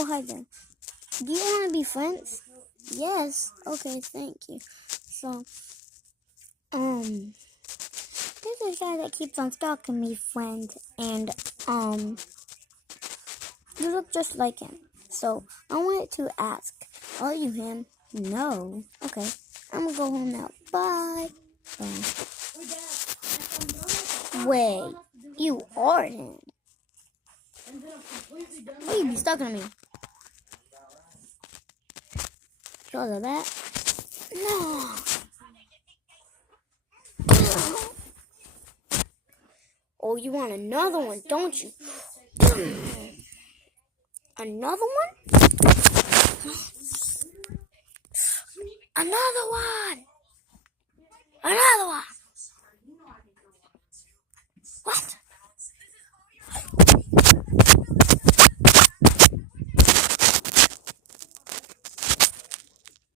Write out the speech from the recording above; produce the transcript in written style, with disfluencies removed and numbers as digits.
Oh, hi there. Do you want to be friends? Yes. Okay, thank you. So, there's a guy that keeps on stalking me, friend, and, you look just like him. So, I wanted to ask, are you him? No. Okay, I'm gonna go home now. Bye. Bye. Wait, you are him. Why you be stalking me? Because of that? No. Oh, you want another one, don't you? Another one? Another one! Another one! What?